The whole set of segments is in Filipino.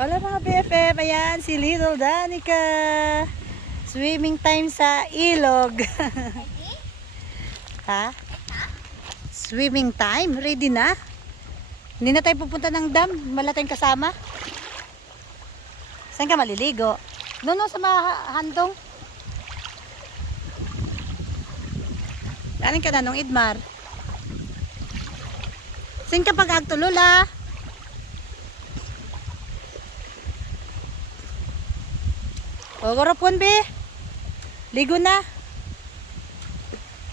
Hola mga BFF, ayan si Little Danica. Swimming time sa ilog. Ha? Swimming time? Ready na? Hindi na tayo pupunta ng dam. Wala tayong kasama. Saan ka maliligo? Doon sa mga handong. Galing ka na nung Idmar. Saan ka pag-agtulula? O, gorapon be. Ligo na.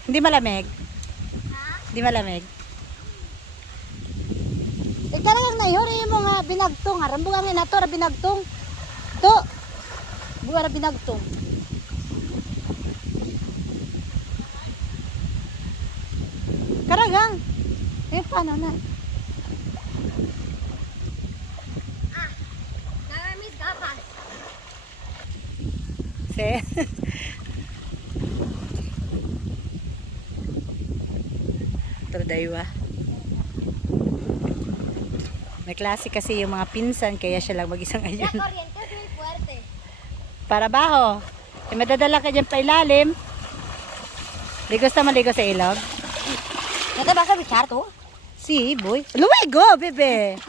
Hindi malamig. Hindi malamig. Talagang nayori yung mga binagtong. Arambugang nga nato, binagtong. To. Buwara binagtong. Karagang. Eh, paano na? Naramis gapas. Se. Trodaywa. May klase kasi yung mga pinsan kaya siya lang mag-isang Ya ayun. corriente es muy fuerte. Para baho. E madadala ka dyan pa ilalim. Di gusto maligo sa ilog? ¿No te vas a bichar tú? Si, boy. Luwigo, bebe.